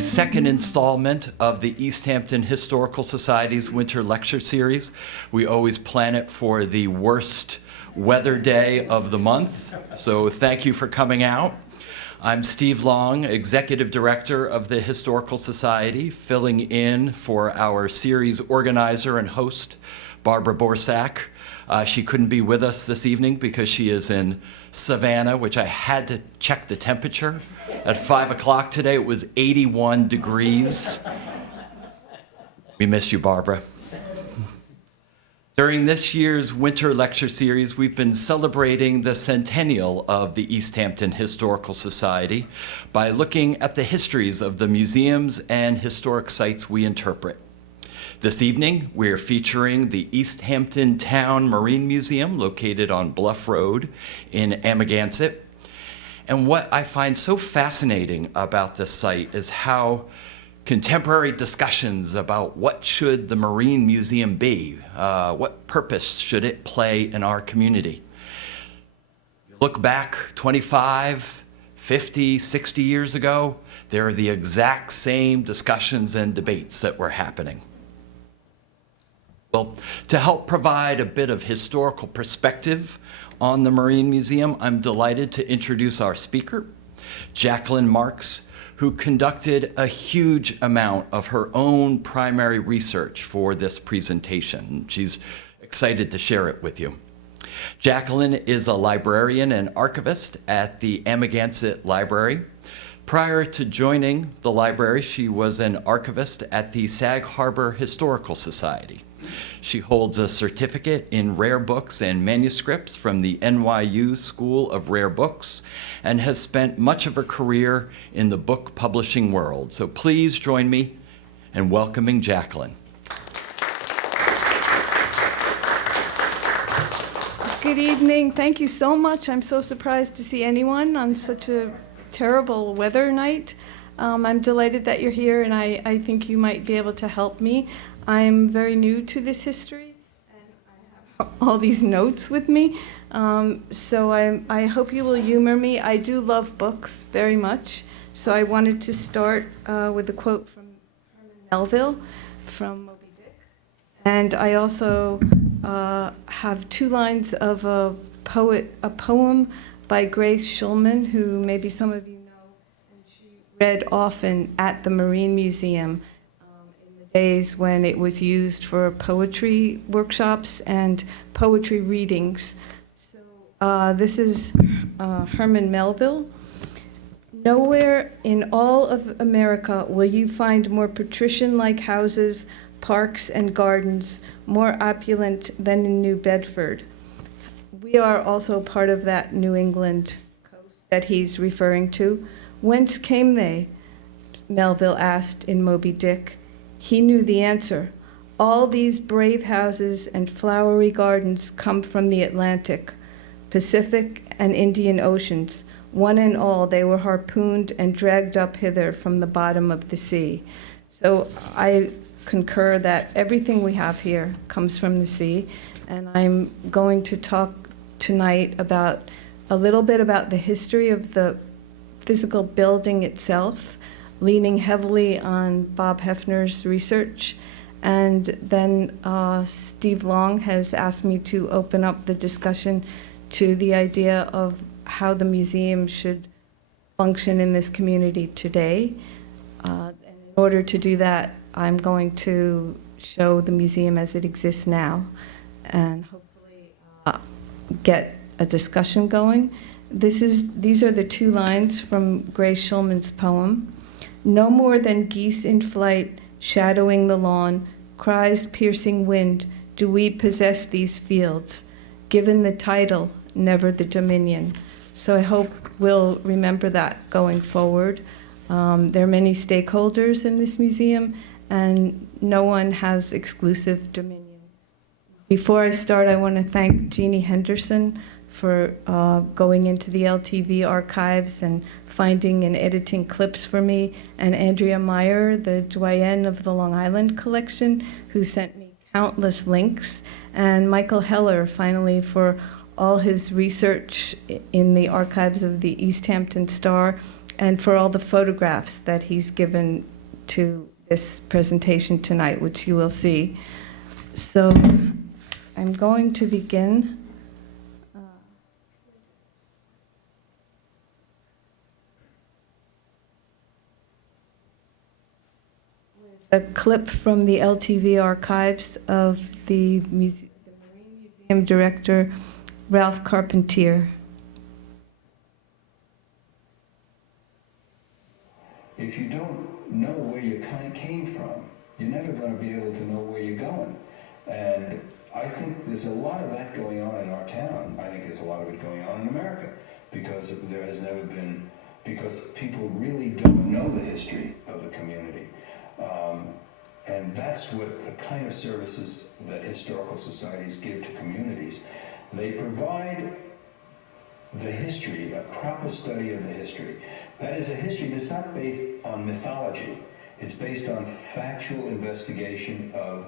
Second installment of the Easthampton Historical Society's Winter Lecture Series. We always plan it for the worst weather day of the month, so thank you for coming out. I'm Steve Long, Executive Director of the Historical Society, filling in for our series organizer and host, Barbara Borsak. She couldn't be with us this evening because she is in Savannah, which I had to check the temperature. At 5 o'clock today, it was 81 degrees. We miss you, Barbara. During this year's winter lecture series, we've been celebrating the centennial of the Easthampton Historical Society by looking at the histories of the museums and historic sites we interpret. This evening, we're featuring the Easthampton Town Marine Museum, located on Bluff Road in Amagansett. And what I find so fascinating about this site is how contemporary discussions about what should the Marine Museum be, what purpose should it play in our community. You look back 25, 50, 60 years ago, there are the exact same discussions and debates that were happening. Well, to help provide a bit of historical perspective on the Marine Museum, I'm delighted to introduce our speaker, Jacqueline Marks, who conducted a huge amount of her own primary research for this presentation. She's excited to share it with you. Jacqueline is a librarian and archivist at the Amagansett Library. Prior to joining the library, she was an archivist at the Sag Harbor Historical Society. She holds a certificate in rare books and manuscripts from the NYU School of Rare Books and has spent much of her career in the book publishing world. So please join me in welcoming Jacqueline. Good evening. Thank you so much. I'm so surprised to see anyone on such a terrible weather night. I'm delighted that you're here, and I think you might be able to help me. I'm very new to this history, and I have all these notes with me, so I hope you will humor me. I do love books very much, so I wanted to start with a quote from Herman Melville from Moby Dick, and I also have two lines of a poem by Grace Schulman, who maybe some of you know, and she read often at the Marine Museum in the days when it was used for poetry workshops and poetry readings. So this is Herman Melville. Nowhere in all of America will you find more patrician-like houses, parks, and gardens more opulent than in New Bedford. We are also part of that New England coast that he's referring to. Whence came they? Melville asked in Moby Dick. He knew the answer. All these brave houses and flowery gardens come from the Atlantic, Pacific, and Indian Oceans. One and all, they were harpooned and dragged up hither from the bottom of the sea. So I concur that everything we have here comes from the sea, and I'm going to talk tonight about a little bit about the history of the physical building itself, leaning heavily on Bob Hefner's research. And then Steve Long has asked me to open up the discussion to the idea of how the museum should function in this community today. And in order to do that, I'm going to show the museum as it exists now and hopefully get a discussion going. These are the two lines from Grace Schulman's poem. No more than geese in flight shadowing the lawn, cries piercing wind, do we possess these fields? Given the title, never the dominion. So I hope we'll remember that going forward. There are many stakeholders in this museum, and no one has exclusive dominion. Before I start, I want to thank Jeannie Henderson for going into the LTV archives and finding and editing clips for me, and Andrea Meyer, the doyenne of the Long Island collection, who sent me countless links, and Michael Heller, finally, for all his research in the archives of the East Hampton Star, and for all the photographs that he's given to this presentation tonight, which you will see. So I'm going to begin. A clip from the LTV archives of the Marine Museum director, Ralph Carpentier. If you don't know where you came from, you're never going to be able to know where you're going. And I think there's a lot of that going on in our town. I think there's a lot of it going on in America, because there has never been, because people really don't know the history of the community. And that's what the kind of services that historical societies give to communities. They provide the history, a proper study of the history. That is a history that's not based on mythology. It's based on factual investigation of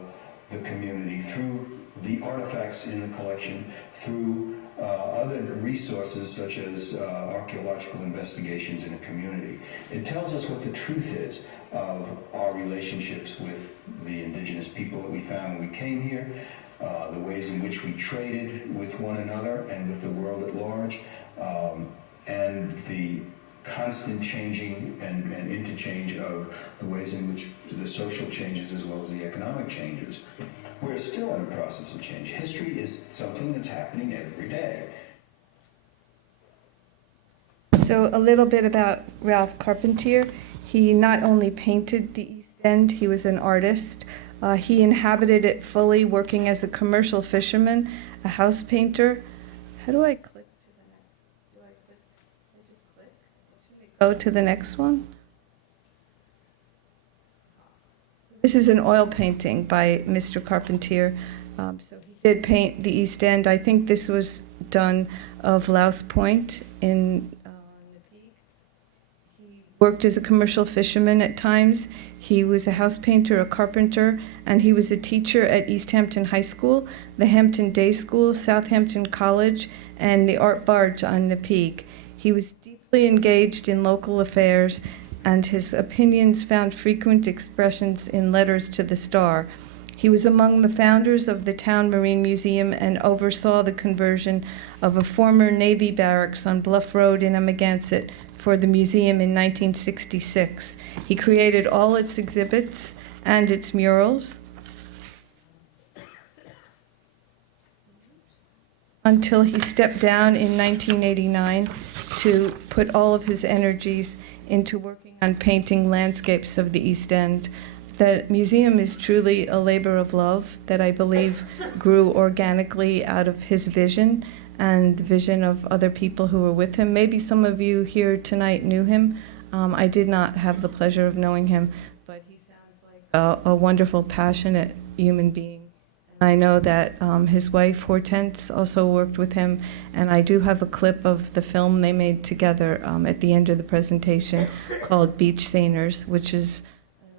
the community through the artifacts in the collection, through other resources such as archaeological investigations in a community. It tells us what the truth is of our relationships with the indigenous people that we found when we came here, the ways in which we traded with one another and with the world at large, and the constant changing and interchange of the ways in which the social changes as well as the economic changes. We're still in a process of change. History is something that's happening every day. So a little bit about Ralph Carpentier. He not only painted the East End, he was an artist. He inhabited it fully, working as a commercial fisherman, a house painter. How do I click to the next? Do I click? I just click? Should I go to the next one? This is an oil painting by Mr. Carpentier. So he did paint the East End. I think this was done of Louse Point in Napeague. He worked as a commercial fisherman at times. He was a house painter, a carpenter, and he was a teacher at East Hampton High School, the Hampton Day School, Southampton College, and the Art Barge on Napeague. He was deeply engaged in local affairs, and his opinions found frequent expressions in letters to the Star. He was among the founders of the Town Marine Museum and oversaw the conversion of a former Navy barracks on Bluff Road in Amagansett for the museum in 1966. He created all its exhibits and its murals until he stepped down in 1989 to put all of his energies into working on painting landscapes of the East End. The museum is truly a labor of love that I believe grew organically out of his vision and the vision of other people who were with him. Maybe some of you here tonight knew him. I did not have the pleasure of knowing him, but he sounds like a wonderful, passionate human being. And I know that his wife, Hortense, also worked with him, and I do have a clip of the film they made together at the end of the presentation called Beach Seiners, which is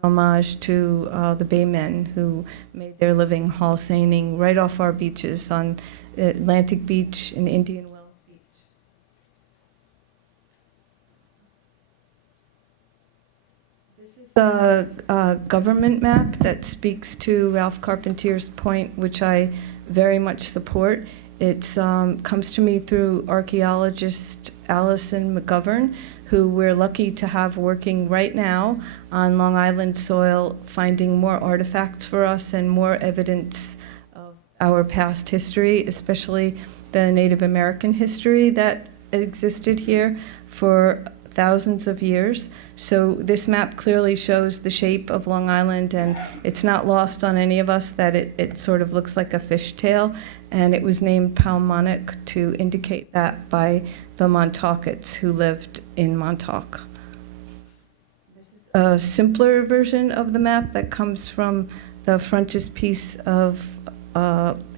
homage to the Bay Men who made their living halseying right off our beaches on Atlantic Beach and Indian Wells Beach. This is a government map that speaks to Ralph Carpentier's point, which I very much support. It comes to me through archaeologist Allison McGovern, who we're lucky to have working right now on Long Island soil, finding more artifacts for us and more evidence of our past history, especially the Native American history that existed here for thousands of years. So this map clearly shows the shape of Long Island, and it's not lost on any of us that it sort of looks like a fishtail, and it was named Paumanok to indicate that by the Montaukets who lived in Montauk. This is a simpler version of the map that comes from the frontispiece of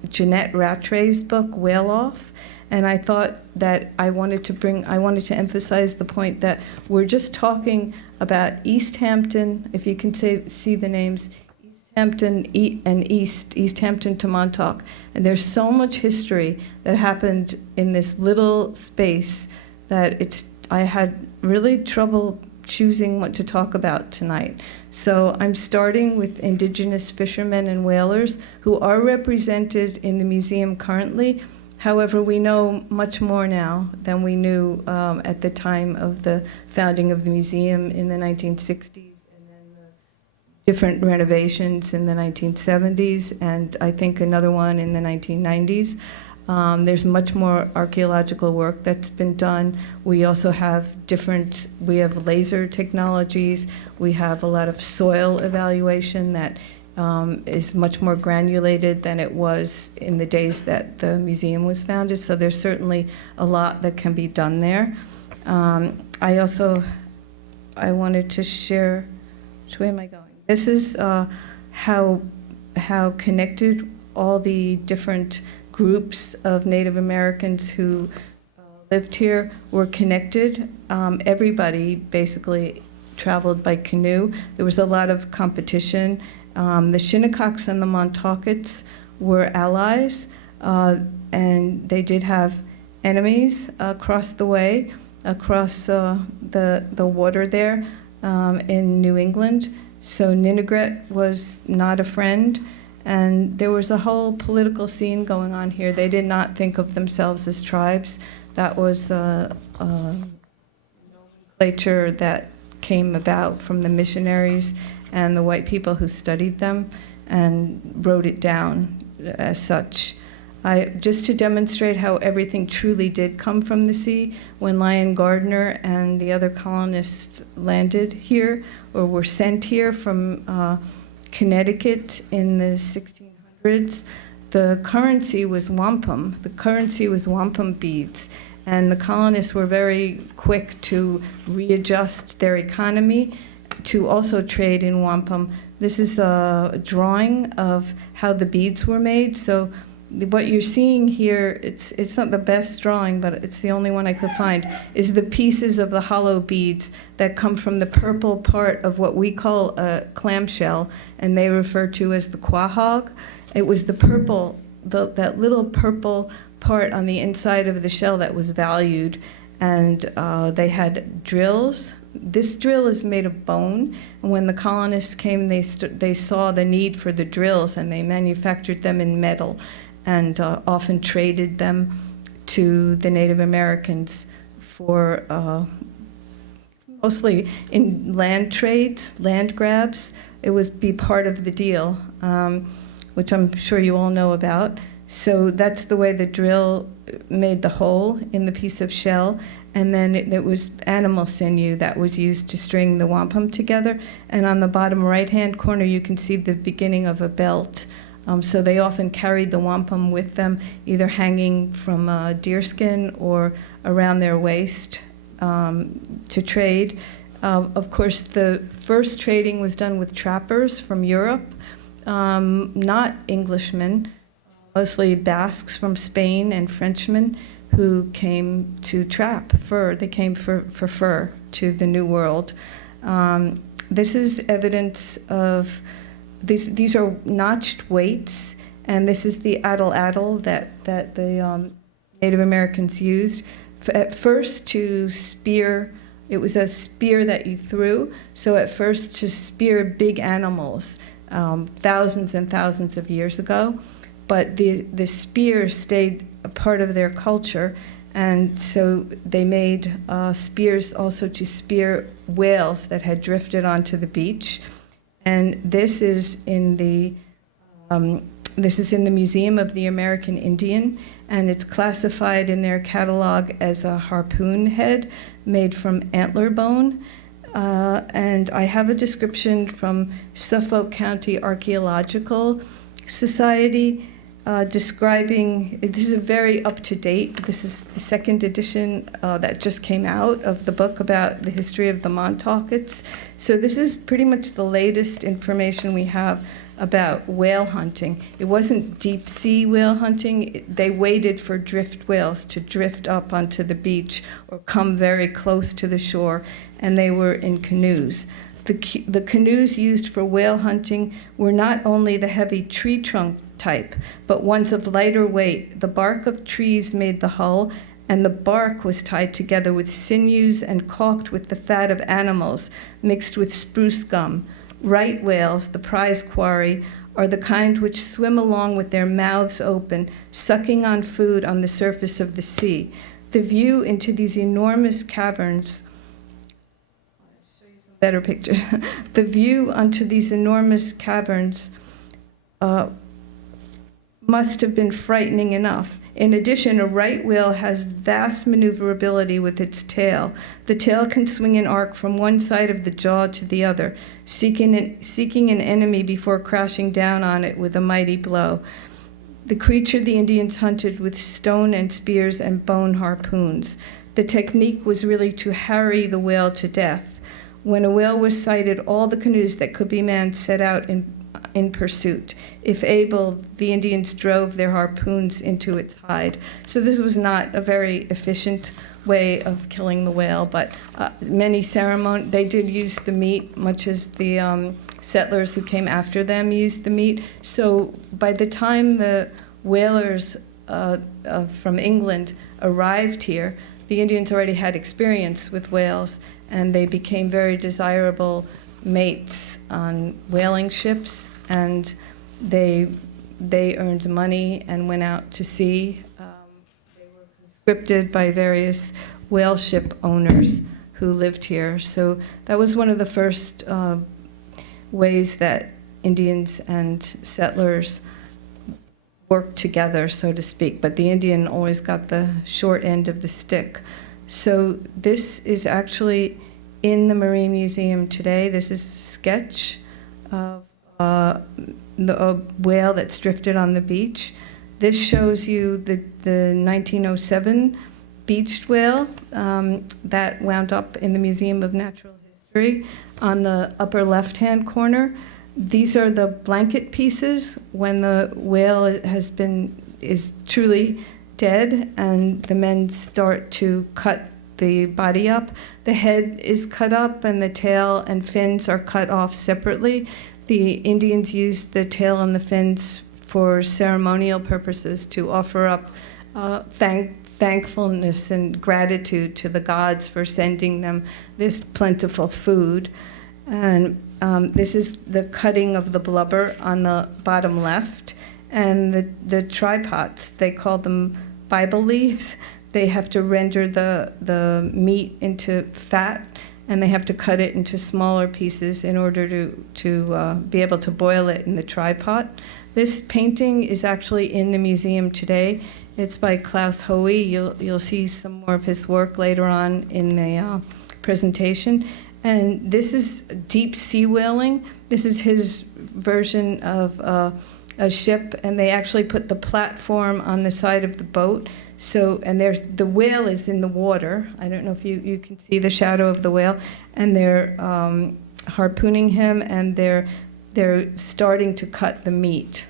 Jeanette Rattray's book, Whale Off. And I thought that I wanted to emphasize the point that we're just talking about East Hampton, if you can see the names, East Hampton and East Hampton to Montauk. And there's so much history that happened in this little space that I had really trouble choosing what to talk about tonight. So I'm starting with indigenous fishermen and whalers who are represented in the museum currently. However, we know much more now than we knew at the time of the founding of the museum in the 1960s, and then the different renovations in the 1970s, and I think another one in the 1990s. There's much more archaeological work that's been done. We also have we have laser technologies. We have a lot of soil evaluation that is much more granulated than it was in the days that the museum was founded. So there's certainly a lot that can be done there. I wanted to share, which way am I going? This is how connected all the different groups of Native Americans who lived here were connected. Everybody basically traveled by canoe. There was a lot of competition. The Shinnecocks and the Montaukets were allies, and they did have enemies across the way, across the water there in New England. So Ninigret was not a friend, and there was a whole political scene going on here. They did not think of themselves as tribes. That was a nomenclature that came about from the missionaries and the white people who studied them and wrote it down as such. Just to demonstrate how everything truly did come from the sea, when Lyon Gardner and the other colonists landed here or were sent here from Connecticut in the 1600s, the currency was wampum. The currency was wampum beads. And the colonists were very quick to readjust their economy to also trade in wampum. This is a drawing of how the beads were made. So what you're seeing here, it's not the best drawing, but it's the only one I could find, is the pieces of the hollow beads that come from the purple part of what we call a clamshell, and they refer to as the quahog. It was the purple, that little purple part on the inside of the shell that was valued, and they had drills. This drill is made of bone, and when the colonists came, they saw the need for the drills, and they manufactured them in metal, and often traded them to the Native Americans for mostly in land trades, land grabs. It would be part of the deal, which I'm sure you all know about. So that's the way the drill made the hole in the piece of shell. And then it was animal sinew that was used to string the wampum together. And on the bottom right-hand corner, you can see the beginning of a belt. So they often carried the wampum with them, either hanging from deerskin or around their waist to trade. Of course, the first trading was done with trappers from Europe, not Englishmen, mostly Basques from Spain and Frenchmen who came to trap fur. They came for fur to the New World. This is evidence of, these are notched weights, and this is the addle that the Native Americans used. At first to spear, it was a spear that you threw, so at first to spear big animals thousands and thousands of years ago. But the spear stayed a part of their culture, and so they made spears also to spear whales that had drifted onto the beach. And this is in the This is in the Museum of the American Indian, and it's classified in their catalog as a harpoon head made from antler bone. And I have a description from Suffolk County Archaeological Society describing, this is very up-to-date, this is the second edition that just came out of the book about the history of the Montaukets. So this is pretty much the latest information we have about whale hunting. It wasn't deep sea whale hunting. They waited for drift whales to drift up onto the beach or come very close to the shore, and they were in canoes. The canoes used for whale hunting were not only the heavy tree trunk type, but ones of lighter weight. The bark of trees made the hull, and the bark was tied together with sinews and caulked with the fat of animals mixed with spruce gum. Right whales, the prize quarry, are the kind which swim along with their mouths open, sucking on food on the surface of the sea. The view into these enormous caverns, better picture, the view onto these enormous caverns must have been frightening enough. In addition, a right whale has vast maneuverability with its tail. The tail can swing an arc from one side of the jaw to the other, seeking an enemy before crashing down on it with a mighty blow. The creature the Indians hunted with stone and spears and bone harpoons. The technique was really to harry the whale to death. When a whale was sighted, all the canoes that could be manned set out in pursuit. If able, the Indians drove their harpoons into its hide. So this was not a very efficient way of killing the whale, but they did use the meat, much as the settlers who came after them used the meat. So by the time the whalers from England arrived here, the Indians already had experience with whales, and they became very desirable mates on whaling ships, and they earned money and went out to sea. They were conscripted by various whale ship owners who lived here. So that was one of the first ways that Indians and settlers worked together, so to speak. But the Indian always got the short end of the stick. So this is actually in the Marine Museum today. This is a sketch of a whale that's drifted on the beach. This shows you the 1907 beached whale that wound up in the Museum of Natural History on the upper left-hand corner. These are the blanket pieces when the whale is truly dead, and the men start to cut the body up. The head is cut up, and the tail and fins are cut off separately. The Indians used the tail and the fins for ceremonial purposes to offer up thankfulness and gratitude to the gods for sending them this plentiful food. And this is the cutting of the blubber on the bottom left. And the tripods, they call them Bible leaves. They have to render the meat into fat, and they have to cut it into smaller pieces in order to be able to boil it in the tripod. This painting is actually in the museum today. It's by Klaus Hoey. You'll see some more of his work later on in the presentation. And this is deep sea whaling. This is his version of a ship, and they actually put the platform on the side of the boat. So, and the whale is in the water. I don't know if you can see the shadow of the whale, and they're harpooning him, and they're starting to cut the meat.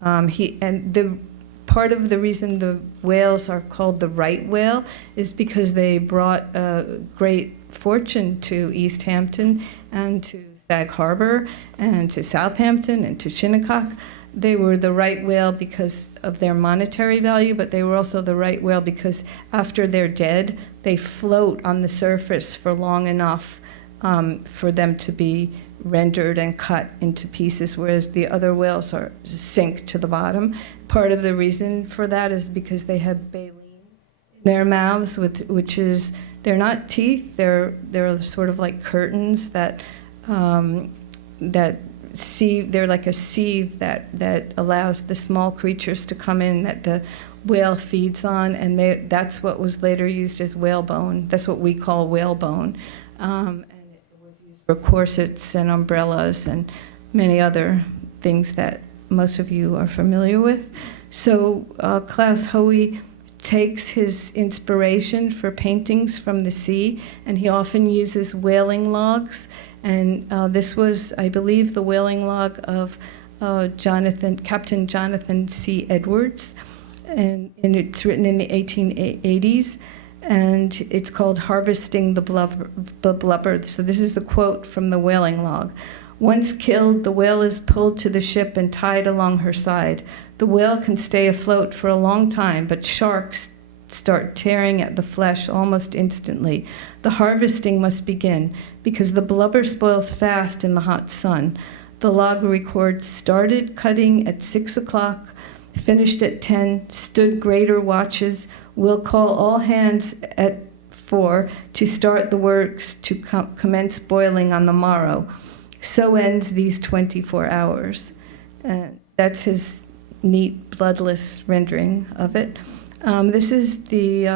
Part of the reason the whales are called the right whale is because they brought a great fortune to East Hampton and to Sag Harbor and to Southampton and to Shinnecock. They were the right whale because of their monetary value, but they were also the right whale because after they're dead, they float on the surface for long enough for them to be rendered and cut into pieces, whereas the other whales sink to the bottom. Part of the reason for that is because they have baleen in their mouths, which is, they're not teeth, they're sort of like curtains that sieve. They're like a sieve that allows the small creatures to come in that the whale feeds on, and that's what was later used as whalebone. That's what we call whalebone. And it was used for corsets and umbrellas and many other things that most of you are familiar with. So Klaus Hoey takes his inspiration for paintings from the sea, and he often uses whaling logs. And this was, I believe, the whaling log of Captain Jonathan C. Edwards. And it's written in the 1880s, and it's called Harvesting the Blubber. So this is a quote from the whaling log. Once killed, the whale is pulled to the ship and tied along her side. The whale can stay afloat for a long time, but sharks start tearing at the flesh almost instantly. The harvesting must begin, because the blubber spoils fast in the hot sun. The log records, started cutting at 6 o'clock, finished at 10, stood greater watches, will call all hands at 4 to start the works to commence boiling on the morrow. So ends these 24 hours. That's his neat, bloodless rendering of it. This is the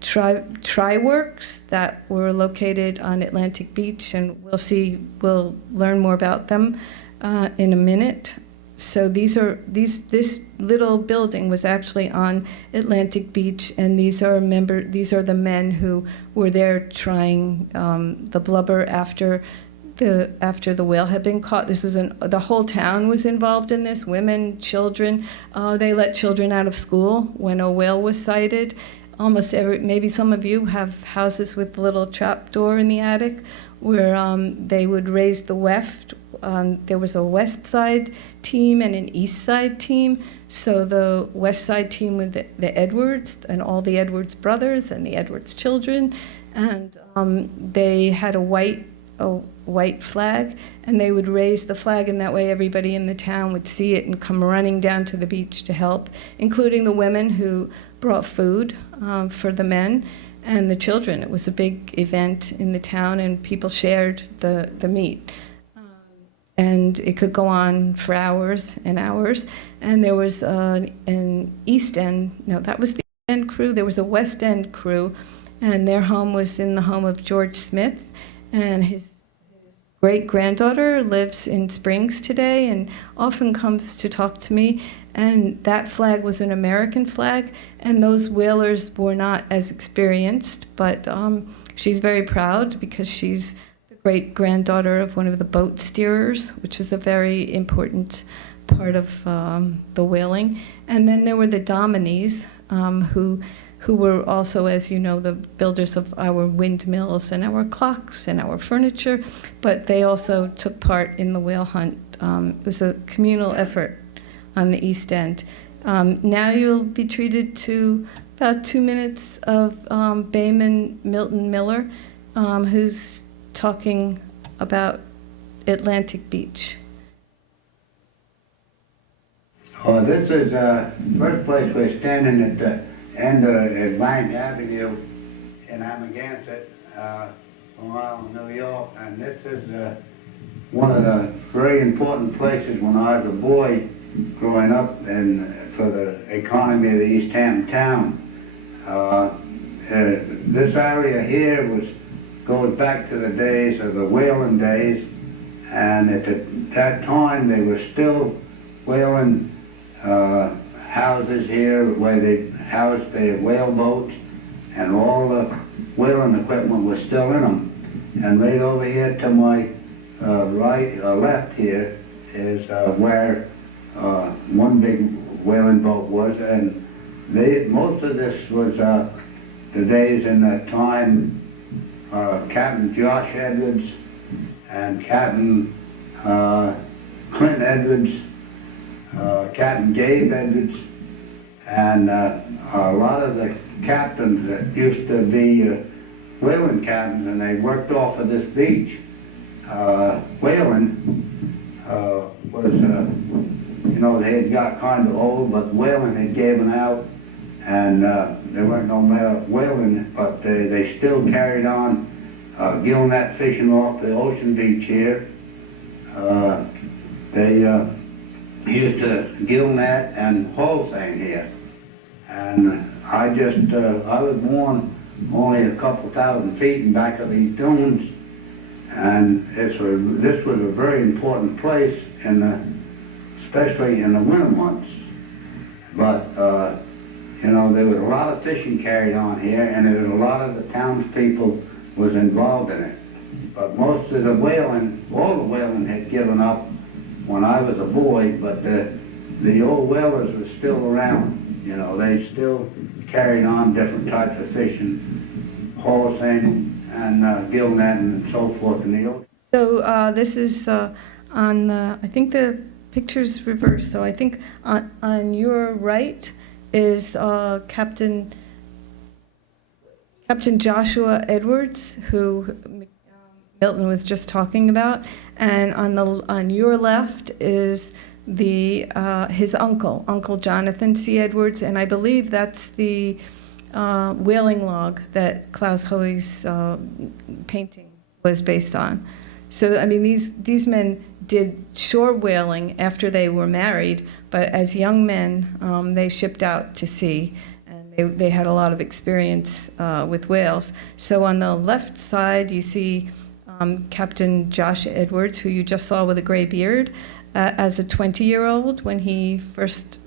Tri-Works that were located on Atlantic Beach, and we'll learn more about them in a minute. So this little building was actually on Atlantic Beach, and these are the men who were there trying the blubber after the whale had been caught. This was the whole town was involved in this. Women, children. They let children out of school when a whale was sighted. Maybe some of you have houses with a little trap door in the attic where they would raise the weft. There was a west side team and an east side team. So the west side team with the Edwards and all the Edwards brothers and the Edwards children, and they had a white flag, and they would raise the flag, and that way everybody in the town would see it and come running down to the beach to help, including the women who brought food for the men and the children. It was a big event in the town, and people shared the meat. And it could go on for hours and hours. And there was an East End, no, that was the East End crew. There was a West End crew, and their home was in the home of George Smith. And his great-granddaughter lives in Springs today and often comes to talk to me. And that flag was an American flag, and those whalers were not as experienced, but she's very proud because she's great-granddaughter of one of the boat steerers, which is a very important part of the whaling. And then there were the Dominies, who were also, as you know, the builders of our windmills and our clocks and our furniture, but they also took part in the whale hunt. It was a communal effort on the East End. Now you'll be treated to about 2 minutes of Bayman Milton Miller, who's talking about Atlantic Beach. Oh, this is the first place we're standing at the end of Atlantic Avenue in Amagansett, Long Island, New York, and this is one of the very important places when I was a boy growing up and for the economy of the East Hampton town. This area here goes back to the days of the whaling days, and at that time they were still whaling houses here where they housed their whaleboats, and all the whaling equipment was still in them. And right over here to my left here is where one big whaling boat was, and most of this was the days in that time. Captain Josh Edwards and Captain Clint Edwards, Captain Gabe Edwards, and a lot of the captains that used to be whaling captains, and they worked off of this beach. Whaling was, they had got kind of old, but whaling had given out, and there weren't no more whaling, but they still carried on gilling that fishing off the ocean beach here. They used to gill net and halsey here. And I was born only a couple thousand feet in back of these dunes. And this was a very important place, especially in the winter months. But, there was a lot of fishing carried on here, and there was a lot of the townspeople was involved in it. But most of the whaling, all the whaling had given up when I was a boy, but the old whalers were still around. They still carried on different types of fishing, halsey and gill netting and so forth in the ocean. So this is on the, I think the picture's reversed, so I think on your right is Captain Joshua Edwards, who Milton was just talking about, and on your left is his Uncle Jonathan C. Edwards, and I believe that's the whaling log that Klaus Hoey's painting was based on. So, I mean, these men did shore whaling after they were married, but as young men, they shipped out to sea, and they had a lot of experience with whales. So on the left side, you see Captain Josh Edwards, who you just saw with a gray beard, as a 20-year-old when he first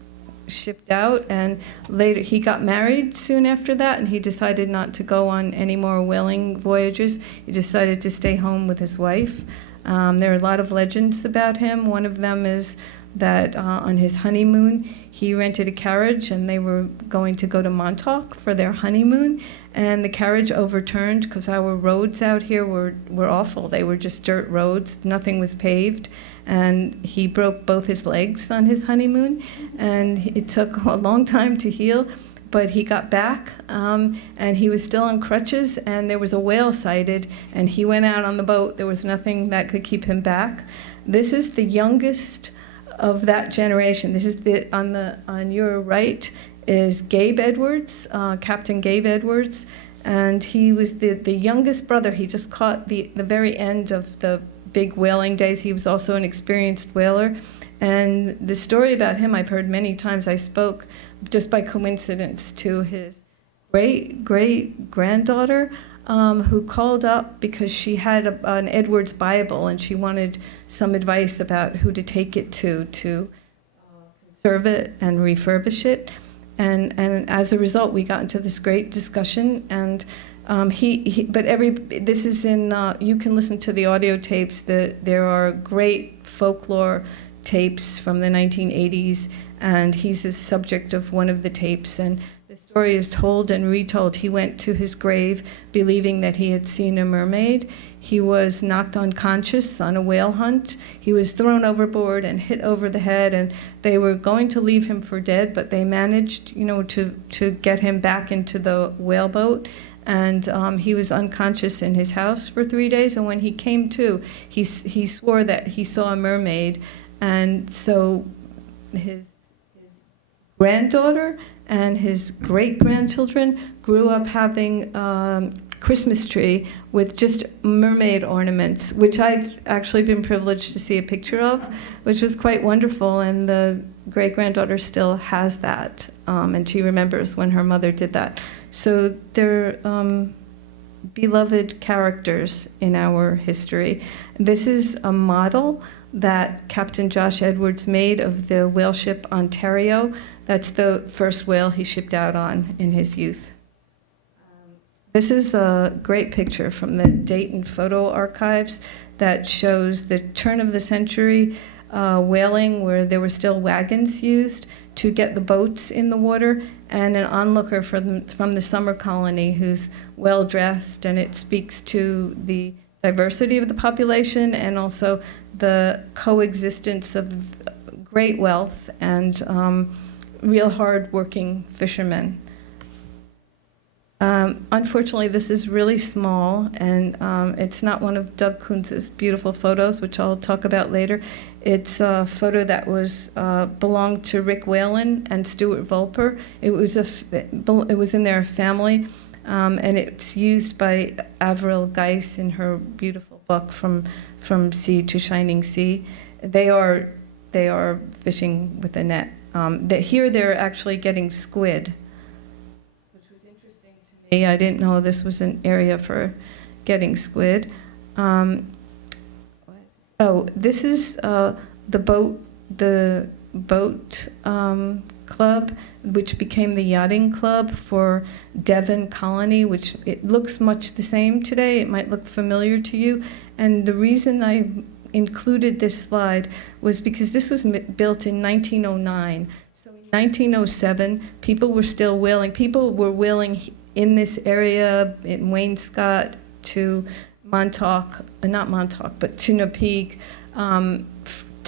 shipped out, and later he got married soon after that, and he decided not to go on any more whaling voyages. He decided to stay home with his wife. There are a lot of legends about him. One of them is that on his honeymoon, he rented a carriage, and they were going to go to Montauk for their honeymoon, and the carriage overturned because our roads out here were awful. They were just dirt roads. Nothing was paved, and he broke both his legs on his honeymoon, and it took a long time to heal, but he got back, and he was still on crutches, and there was a whale sighted, and he went out on the boat. There was nothing that could keep him back. This is the youngest of that generation. This is on your right is Gabe Edwards, Captain Gabe Edwards, and he was the youngest brother. He just caught the very end of the big whaling days. He was also an experienced whaler, and the story about him I've heard many times. I spoke just by coincidence to his great-granddaughter, who called up because she had an Edwards Bible, and she wanted some advice about who to take it to conserve it and refurbish it. And as a result, we got into this great discussion, and this is in, you can listen to the audio tapes. There are great folklore tapes from the 1980s, and he's the subject of one of the tapes, and the story is told and retold. He went to his grave believing that he had seen a mermaid. He was knocked unconscious on a whale hunt. He was thrown overboard and hit over the head, and they were going to leave him for dead, but they managed, to get him back into the whaleboat. And he was unconscious in his house for 3 days, and when he came to, he swore that he saw a mermaid. And so his granddaughter and his great-grandchildren grew up having Christmas tree with just mermaid ornaments, which I've actually been privileged to see a picture of, which was quite wonderful, and the great-granddaughter still has that, and she remembers when her mother did that. So they're beloved characters in our history. This is a model that Captain Josh Edwards made of the whale ship Ontario. That's the first whale he shipped out on in his youth. This is a great picture from the Dayton Photo Archives that shows the turn of the century whaling, where there were still wagons used to get the boats in the water, and an onlooker from the summer colony who's well-dressed, and it speaks to the diversity of the population and also the coexistence of great wealth and real hard-working fishermen. Unfortunately, this is really small, and it's not one of Doug Kunz's beautiful photos, which I'll talk about later. It's a photo that was belonged to Rick Whalen and Stuart Volper. It was in their family, and it's used by Avril Geis in her beautiful walk from sea to shining sea. They are fishing with a net. Here they're actually getting squid, which was interesting to me. I didn't know this was an area for getting squid. This is the boat club, which became the yachting club for Devon Colony, which it looks much the same today. It might look familiar to you. And the reason I included this slide was because this was built in 1909. So in 1907, people were still whaling. People were whaling in this area, in Wainscott to Montauk, not Montauk, but to Napeague.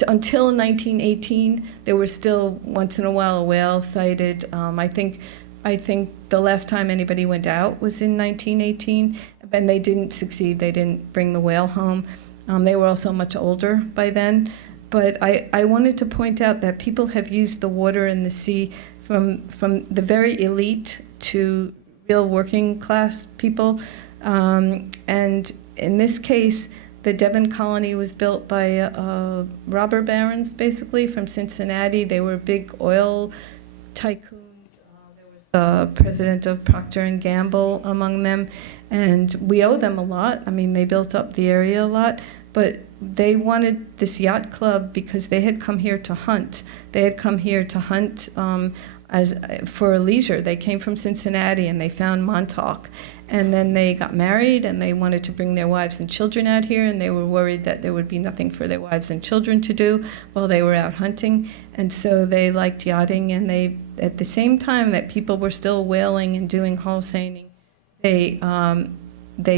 Until 1918, there was still once in a while a whale sighted. I think the last time anybody went out was in 1918, and they didn't succeed. They didn't bring the whale home. They were also much older by then. But I wanted to point out that people have used the water and the sea from the very elite to real working class people. And in this case, the Devon Colony was built by robber barons, basically, from Cincinnati. They were big oil tycoons. There was the president of Procter & Gamble among them. And we owe them a lot. I mean, they built up the area a lot. But they wanted this yacht club because they had come here to hunt. They had come here to hunt for leisure. They came from Cincinnati and they found Montauk. And then they got married and they wanted to bring their wives and children out here, and they were worried that there would be nothing for their wives and children to do while they were out hunting. And so they liked yachting, and they, at the same time that people were still whaling and doing hull seining, they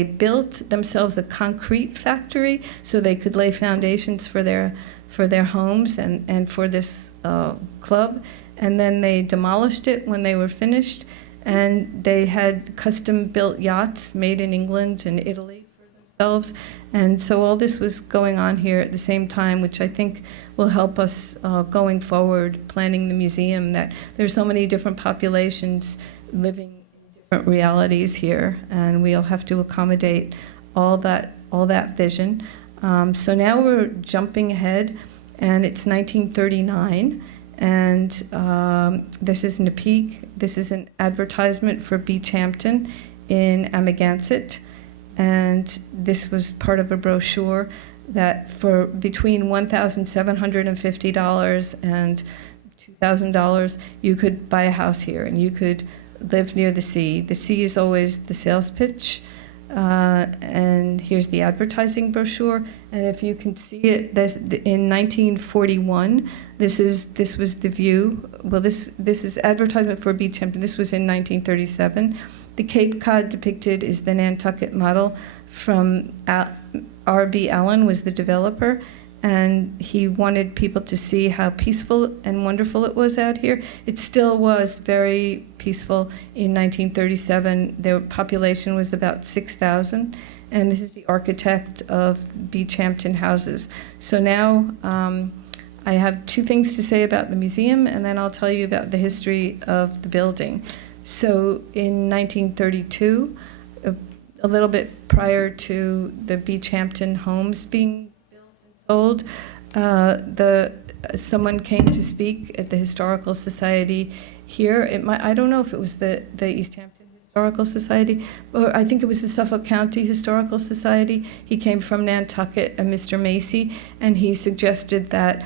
built themselves a concrete factory so they could lay foundations for their homes and for this club. And then they demolished it when they were finished. And they had custom-built yachts made in England and Italy for themselves. And so all this was going on here at the same time, which I think will help us going forward, planning the museum, that there's so many different populations living in different realities here, and we'll have to accommodate all that vision. So now we're jumping ahead, and it's 1939. And this is Napeague. This is an advertisement for Beachhampton in Amagansett. And this was part of a brochure that for between $1,750 and $2,000, you could buy a house here and you could live near the sea. The sea is always the sales pitch. And here's the advertising brochure. And if you can see it, in 1941, this was the view. Well, this is advertisement for Beachhampton. This was in 1937. The Cape Cod depicted is the Nantucket model from R.B. Allen was the developer. And he wanted people to see how peaceful and wonderful it was out here. It still was very peaceful in 1937. The population was about 6,000. And this is the architect of Beachhampton houses. So now I have two things to say about the museum, and then I'll tell you about the history of the building. So in 1932, a little bit prior to the Beachhampton homes being sold, someone came to speak at the Historical Society here. I don't know if it was the East Hampton Historical Society, or I think it was the Suffolk County Historical Society. He came from Nantucket, Mr. Macy, and he suggested that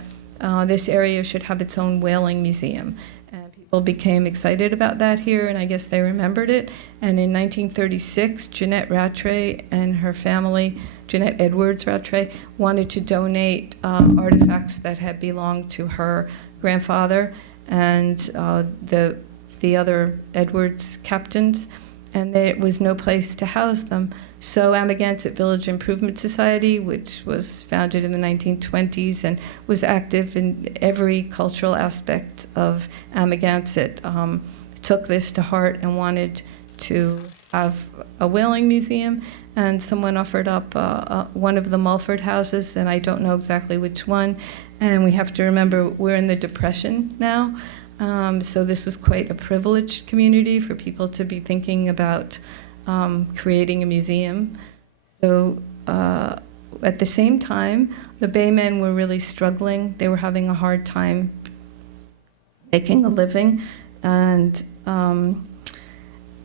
this area should have its own whaling museum. And people became excited about that here, and I guess they remembered it. And in 1936, Jeanette Rattray and her family, Jeanette Edwards Rattray, wanted to donate artifacts that had belonged to her grandfather and the other Edwards captains, and there was no place to house them. So Amagansett Village Improvement Society, which was founded in the 1920s and was active in every cultural aspect of Amagansett, took this to heart and wanted to have a whaling museum. And someone offered up one of the Mulford houses, and I don't know exactly which one. And we have to remember we're in the Depression now. So this was quite a privileged community for people to be thinking about creating a museum. So at the same time, the Baymen were really struggling. They were having a hard time making a living, and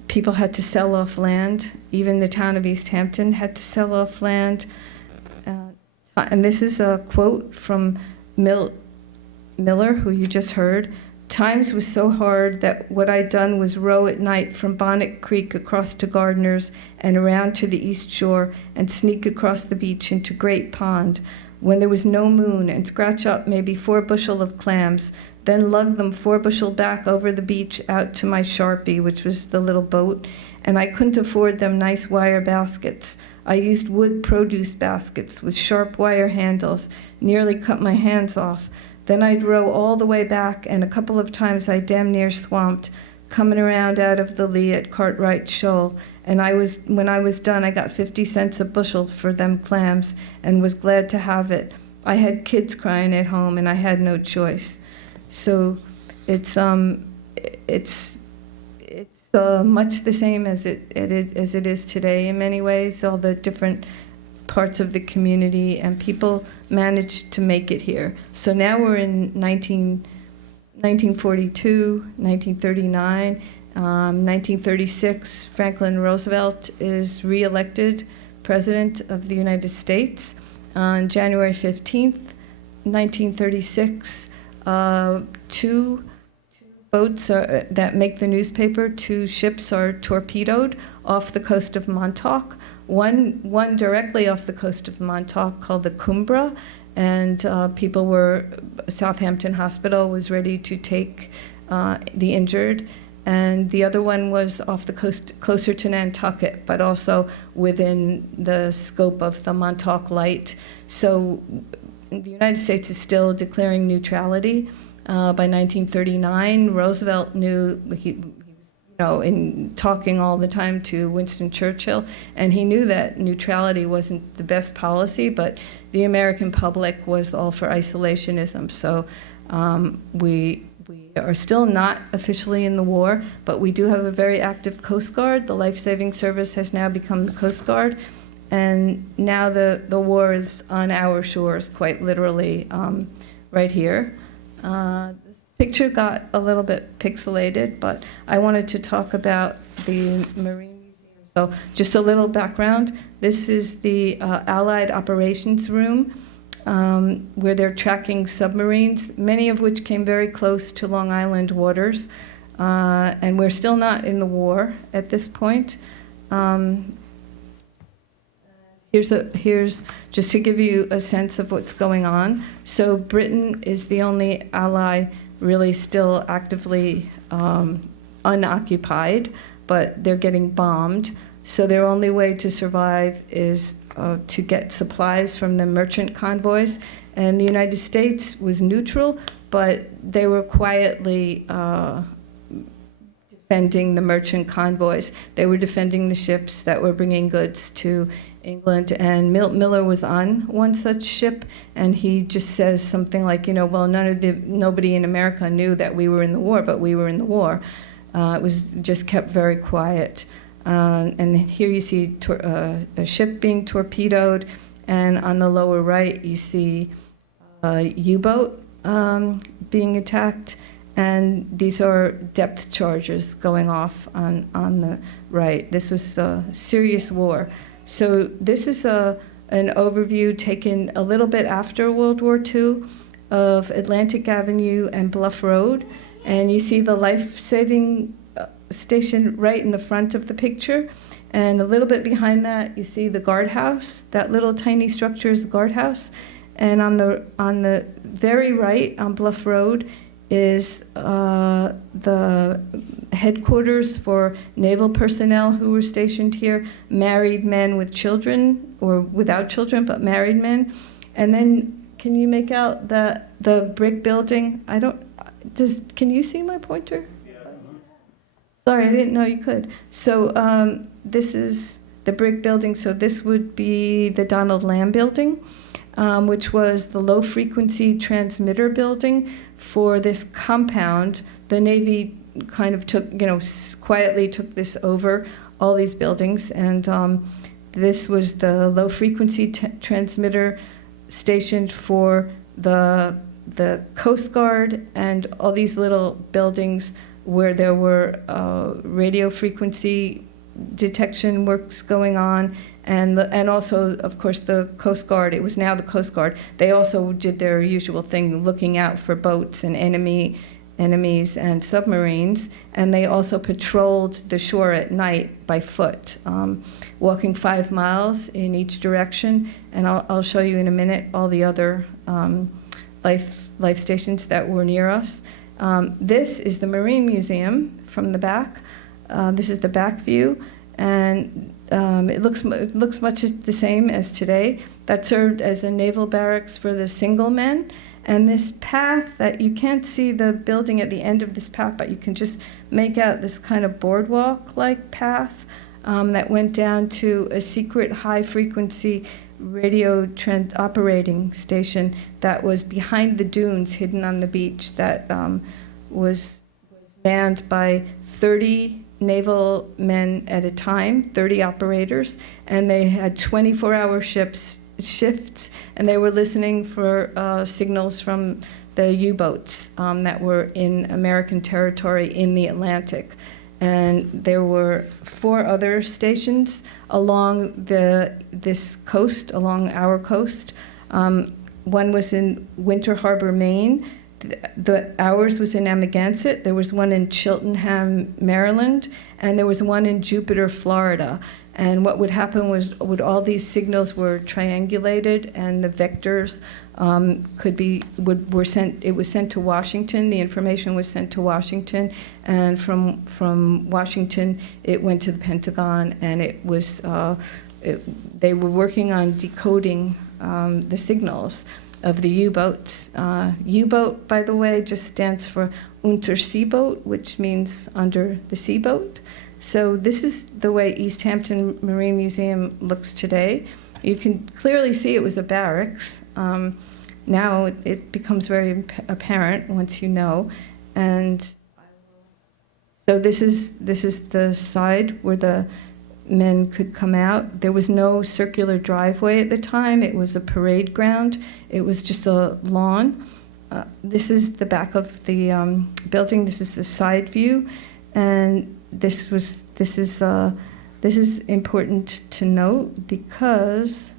people had to sell off land. Even the town of East Hampton had to sell off land. And this is a quote from Miller, who you just heard. "Times was so hard that what I'd done was row at night from Bonnet Creek across to Gardeners and around to the East Shore and sneak across the beach into Great Pond when there was no moon and scratch up maybe 4 bushel of clams, then lug them 4 bushel back over the beach out to my Sharpie," which was the little boat, "and I couldn't afford them nice wire baskets. I used wood produce baskets with sharp wire handles, nearly cut my hands off. Then I'd row all the way back, and a couple of times I damn near swamped, coming around out of the lee at Cartwright Shoal. And when I was done, I got 50 cents a bushel for them clams, and was glad to have it. I had kids crying at home, and I had no choice." So it's much the same as it is today in many ways. All the different parts of the community, and people managed to make it here. So now we're in 1942, 1939, 1936. Franklin Roosevelt is re-elected President of the United States. On January 15th, 1936, 2 boats that make the newspaper, 2 ships are torpedoed off the coast of Montauk. One directly off the coast of Montauk called the Cumbra, and Southampton Hospital was ready to take the injured. And the other one was off the coast, closer to Nantucket, but also within the scope of the Montauk Light. So the United States is still declaring neutrality. By 1939, Roosevelt knew he was, in talking all the time to Winston Churchill, and he knew that neutrality wasn't the best policy, but the American public was all for isolationism. So we are still not officially in the war, but we do have a very active Coast Guard. The Life Saving Service has now become the Coast Guard, and now the war is on our shores, quite literally, right here. This picture got a little bit pixelated, but I wanted to talk about the Marine Museum. So just a little background. This is the Allied Operations Room, where they're tracking submarines, many of which came very close to Long Island waters. And we're still not in the war at this point. Here's just to give you a sense of what's going on. So Britain is the only ally really still actively unoccupied, but they're getting bombed. So their only way to survive is to get supplies from the merchant convoys. And the United States was neutral, but they were quietly defending the merchant convoys. They were defending the ships that were bringing goods to England, and Miller was on one such ship, and he just says something like, well, nobody in America knew that we were in the war, but we were in the war. It was just kept very quiet. And here you see a ship being torpedoed, and on the lower right you see a U-boat being attacked, and these are depth charges going off on the right. This was a serious war. So this is an overview taken a little bit after World War II of Atlantic Avenue and Bluff Road, and you see the life-saving station right in the front of the picture, and a little bit behind that you see the guardhouse. That little tiny structure is the guardhouse, and on the very right on Bluff Road is the headquarters for naval personnel who were stationed here, married men with children, or without children, but married men. And then, can you make out the brick building? Can you see my pointer? Yeah. Sorry, I didn't know you could. So this is the brick building, so this would be the Donald Lamb building, which was the low-frequency transmitter building for this compound. The Navy kind of quietly took this over, all these buildings, and This was the low-frequency transmitter station for the Coast Guard, and all these little buildings where there were radio frequency detection works going on, and also, of course, the Coast Guard. It was now the Coast Guard. They also did their usual thing, looking out for boats and enemies and submarines, and they also patrolled the shore at night by foot, walking 5 miles in each direction. And I'll show you in a minute all the other life stations that were near us. This is the Marine Museum from the back. This is the back view, and it looks much the same as today. That served as a naval barracks for the single men. And this path that you can't see the building at the end of this path, but you can just make out this kind of boardwalk-like path that went down to a secret high-frequency radio operating station that was behind the dunes, hidden on the beach, that was manned by 30 naval men at a time, 30 operators, and they had 24-hour shifts, and they were listening for signals from the U-boats that were in American territory in the Atlantic. And there were 4 other stations along this coast, along our coast. One was in Winter Harbor, Maine. Ours was in Amagansett. There was one in Cheltenham, Maryland, and there was one in Jupiter, Florida. And what would happen was, all these signals were triangulated, and the vectors were sent. It was sent to Washington. The information was sent to Washington, and from Washington, it went to the Pentagon, and it was. They were working on decoding the signals of the U-boats. U-boat, by the way, just stands for Unterseeboot, which means under the sea boat. So this is the way East Hampton Marine Museum looks today. You can clearly see it was a barracks. Now it becomes very apparent once you know. And so this is the side where the men could come out. There was no circular driveway at the time. It was a parade ground. It was just a lawn. This is the back of the building. This is the side view, and this is important to note because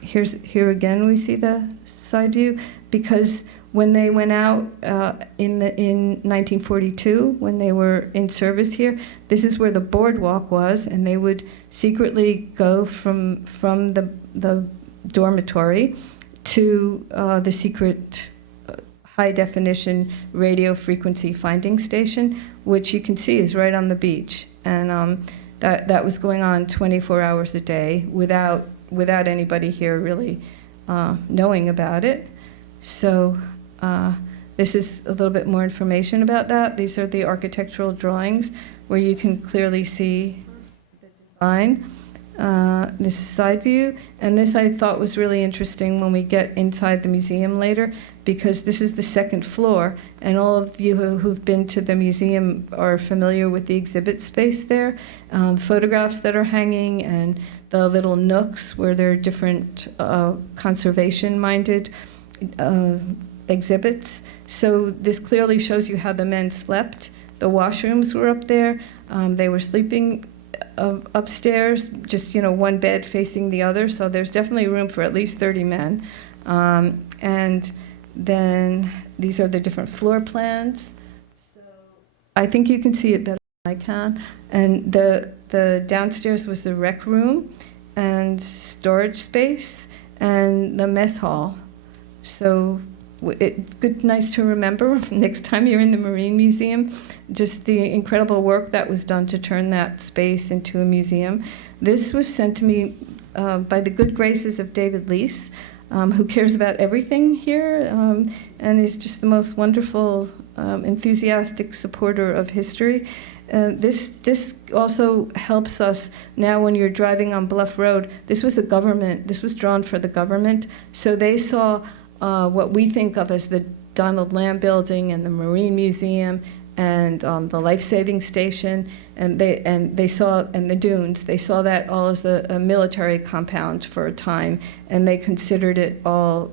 here again we see the side view, because when they went out in 1942, when they were in service here, this is where the boardwalk was, and they would secretly go from the dormitory to the secret high-definition radio frequency finding station, which you can see is right on the beach. And that was going on 24 hours a day without anybody here really knowing about it. So this is a little bit more information about that. These are the architectural drawings where you can clearly see the design. This is side view, and this I thought was really interesting when we get inside the museum later, because this is the second floor, and all of you who've been to the museum are familiar with the exhibit space there, photographs that are hanging, and the little nooks where there are different conservation-minded exhibits. So this clearly shows you how the men slept. The washrooms were up there. They were sleeping upstairs, just one bed facing the other, so there's definitely room for at least 30 men. And then these are the different floor plans. So I think you can see it better than I can. And the downstairs was the rec room and storage space and the mess hall. So it's nice to remember next time you're in the Marine Museum, just the incredible work that was done to turn that space into a museum. This was sent to me by the good graces of David Lease, who cares about everything here and is just the most wonderful, enthusiastic supporter of history. This also helps us now when you're driving on Bluff Road. This was the government. This was drawn for the government, so they saw what we think of as the Donald Lamb Building and the Marine Museum and the life-saving station, and they saw, and the dunes, they saw that all as a military compound for a time, and they considered it all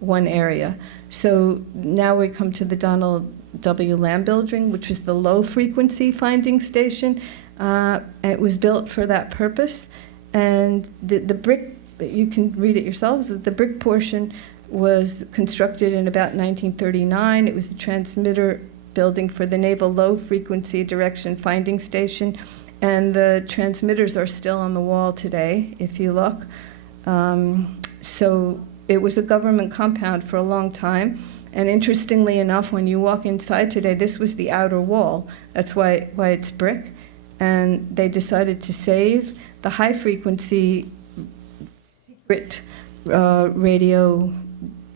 one area. So now we come to the Donald W. Lamb Building, which was the low-frequency finding station. It was built for that purpose, and the brick, you can read it yourselves, the brick portion was constructed in about 1939. It was the transmitter building for the Naval Low Frequency Direction Finding Station, and the transmitters are still on the wall today, if you look. So it was a government compound for a long time, and interestingly enough, when you walk inside today, this was the outer wall. That's why it's brick, and they decided to save the high-frequency secret radio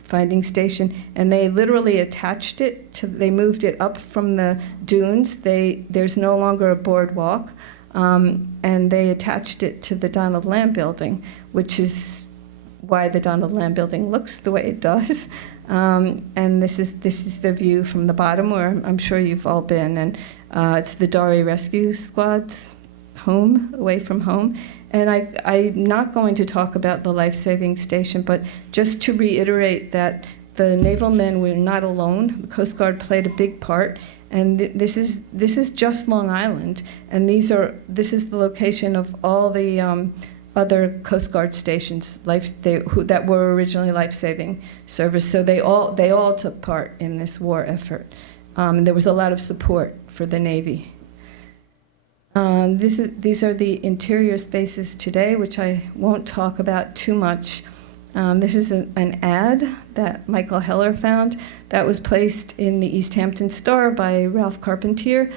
finding station, and they literally attached it to, they moved it up from the dunes. There's no longer a boardwalk, and they attached it to the Donald Lamb Building, which is why the Donald Lamb Building looks the way it does. And this is the view from the bottom, where I'm sure you've all been, and it's the Dory Rescue Squad's home, away from home. And I'm not going to talk about the life-saving station, but just to reiterate that the naval men were not alone. The Coast Guard played a big part, and this is just Long Island, and this is the location of all the other Coast Guard stations that were originally life-saving service. So they all took part in this war effort. And there was a lot of support for the Navy. These are the interior spaces today, which I won't talk about too much. This is an ad that Michael Heller found that was placed in the East Hampton Star by Ralph Carpentier,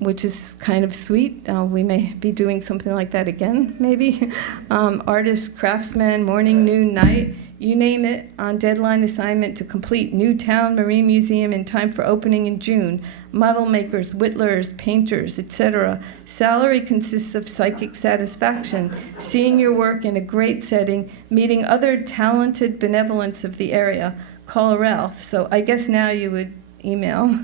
which is kind of sweet. We may be doing something like that again, maybe. Artists, craftsmen, morning, noon, night, you name it, on deadline assignment to complete Newtown Marine Museum in time for opening in June. Model makers, whittlers, painters, etc. Salary consists of psychic satisfaction, seeing your work in a great setting, meeting other talented benevolence of the area. Call Ralph. So I guess now you would email.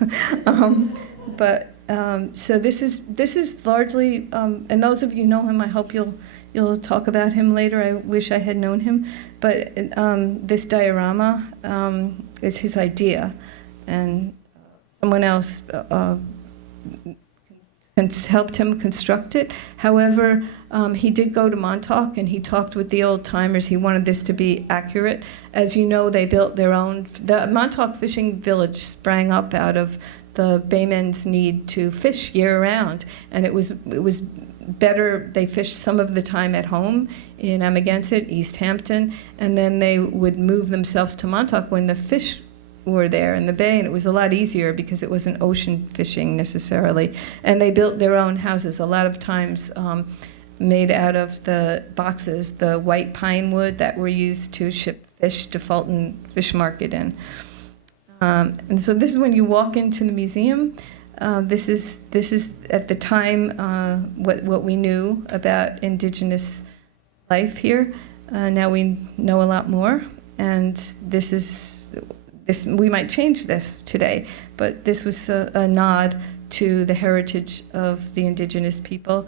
So this is largely, and those of you know him, I hope you'll talk about him later. I wish I had known him, but this diorama is his idea, and someone else helped him construct it. However, he did go to Montauk, and he talked with the old timers. He wanted this to be accurate. As you know, they built their own. The Montauk Fishing Village sprang up out of the baymen's need to fish year-round, and it was better. They fished some of the time at home in Amagansett, East Hampton, and then they would move themselves to Montauk when the fish were there in the bay, and it was a lot easier because it wasn't ocean fishing necessarily. And they built their own houses, a lot of times made out of the boxes, the white pine wood that were used to ship fish to Fulton Fish Market in. And so this is when you walk into the museum. This is at the time what we knew about indigenous life here. Now we know a lot more, and this we might change this today, but this was a nod to the heritage of the indigenous people.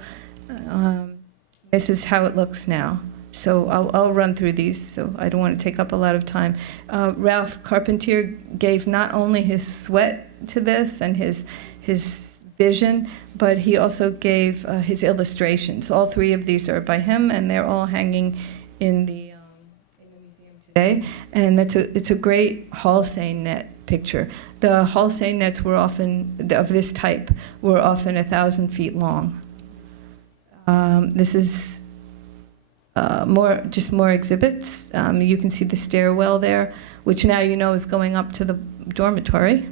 This is how it looks now. So I'll run through these, so I don't want to take up a lot of time. Ralph Carpentier gave not only his sweat to this and his vision, but he also gave his illustrations. All three of these are by him, and they're all hanging in the museum today. And it's a great halsey net picture. The halsey nets were often, of this type, were often 1,000 feet long. This is more exhibits. You can see the stairwell there, which now you know is going up to the dormitory.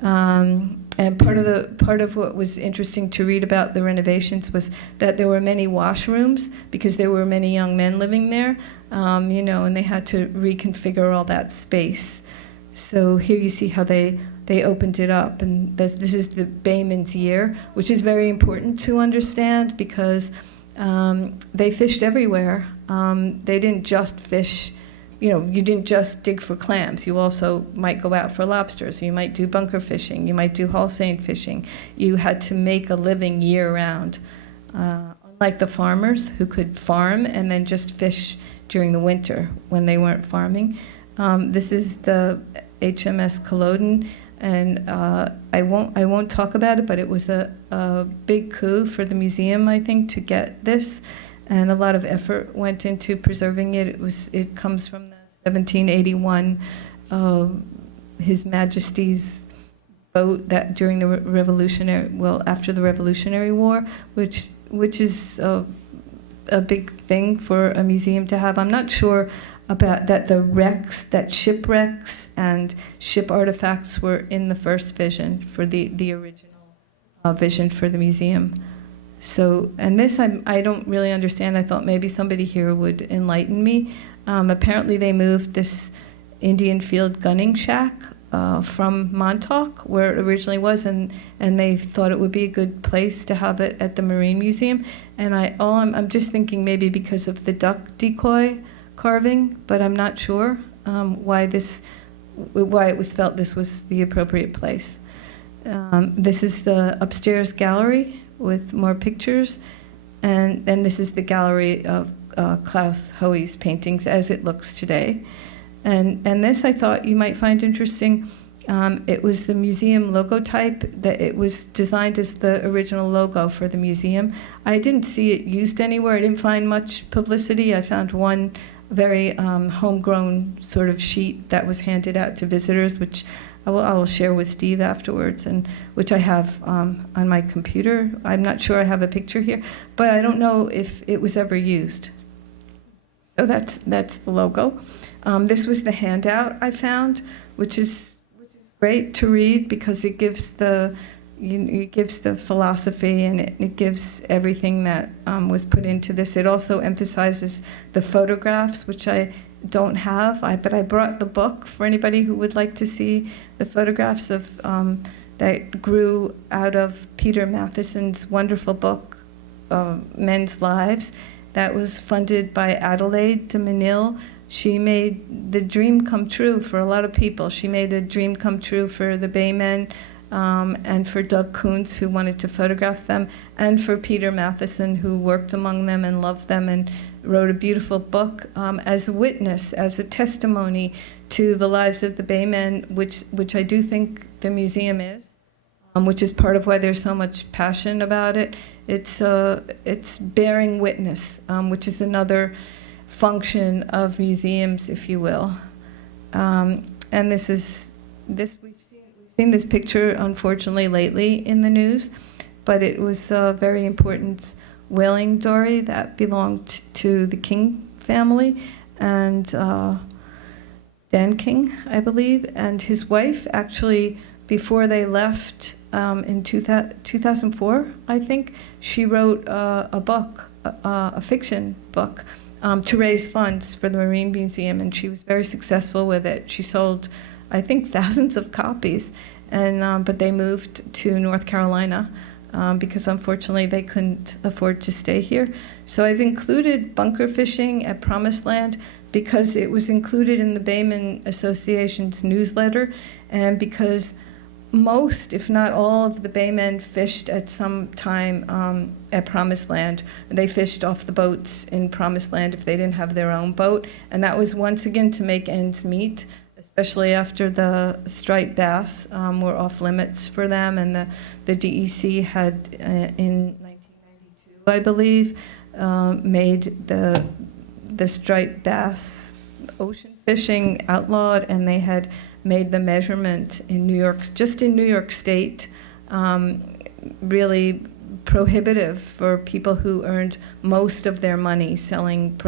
And part of what was interesting to read about the renovations was that there were many washrooms because there were many young men living there, and they had to reconfigure all that space. So here you see how they opened it up, and this is the Bayman's Year, which is very important to understand because they fished everywhere. They didn't just fish you didn't just dig for clams. You also might go out for lobsters. You might do bunker fishing. You might do halsey fishing. You had to make a living year-round. Unlike the farmers who could farm and then just fish during the winter when they weren't farming. This is the HMS Culloden, and I won't talk about it, but it was a big coup for the museum, I think, to get this, and a lot of effort went into preserving it. It comes from the 1781 His Majesty's boat that during the after the Revolutionary War, which is a big thing for a museum to have. I'm not sure about that shipwrecks and ship artifacts were in the first vision for the original vision for the museum. So, and this I don't really understand. I thought maybe somebody here would enlighten me. Apparently they moved this Indian field gunning shack from Montauk, where it originally was, and they thought it would be a good place to have it at the Marine Museum. And I'm just thinking maybe because of the duck decoy carving, but I'm not sure why it was felt this was the appropriate place. This is the upstairs gallery with more pictures, and this is the gallery of Klaus Hoey's paintings as it looks today. And this I thought you might find interesting. It was the museum logotype, that it was designed as the original logo for the museum. I didn't see it used anywhere. I didn't find much publicity. I found one very homegrown sort of sheet that was handed out to visitors, which I will share with Steve afterwards, and which I have on my computer. I'm not sure I have a picture here, but I don't know if it was ever used. So that's the logo. This was the handout I found, which is great to read because it gives the philosophy, and it gives everything that was put into this. It also emphasizes the photographs, which I don't have, but I brought the book for anybody who would like to see the photographs of that grew out of Peter Matheson's wonderful book, Men's Lives, that was funded by Adelaide de Menil. She made the dream come true for a lot of people. She made a dream come true for the Baymen, and for Doug Kuntz, who wanted to photograph them, and for Peter Matheson, who worked among them and loved them and wrote a beautiful book as a witness, as a testimony to the lives of the Baymen, which I do think the museum is, which is part of why there's so much passion about it. It's bearing witness, which is another function of museums, if you will. And we've seen this picture, unfortunately, lately in the news, but it was a very important whaling dory that belonged to the King family, and Dan King, I believe, and his wife, actually, before they left in 2004, I think, she wrote a book, a fiction book, to raise funds for the Marine Museum, and she was very successful with it. She sold, I think, thousands of copies, and but they moved to North Carolina because unfortunately they couldn't afford to stay here. So I've included bunker fishing at Promised Land because it was included in the Bayman Association's newsletter, and because most, if not all, of the Baymen fished at some time at Promised Land. They fished off the boats in Promised Land if they didn't have their own boat, and that was once again to make ends meet, especially after the striped bass were off limits for them, and the DEC had, in 1992, I believe, made the striped bass ocean fishing outlawed, and they had made the measurement in New York, just in New York State, really prohibitive for people who earned most of their money selling